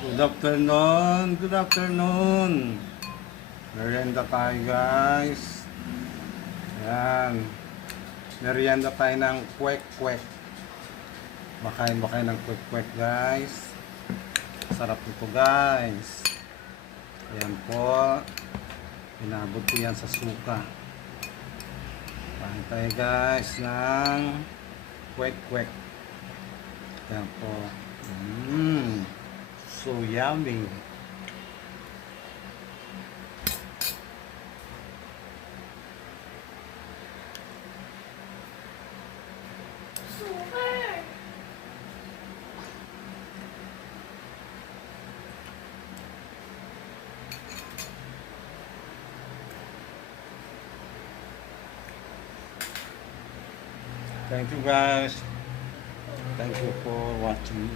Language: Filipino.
Good afternoon, good afternoon. Merienda tayo guys. Ayan. Merienda tayo ng kwek-kwek. Bakain ng kwek-kwek guys. Sarap ito guys. Ayan po. Pinabot ko yan sa suka. Kain tayo guys ng kwek-kwek. Ayan po. So yummy. Super! Thank you guys. Thank you for watching.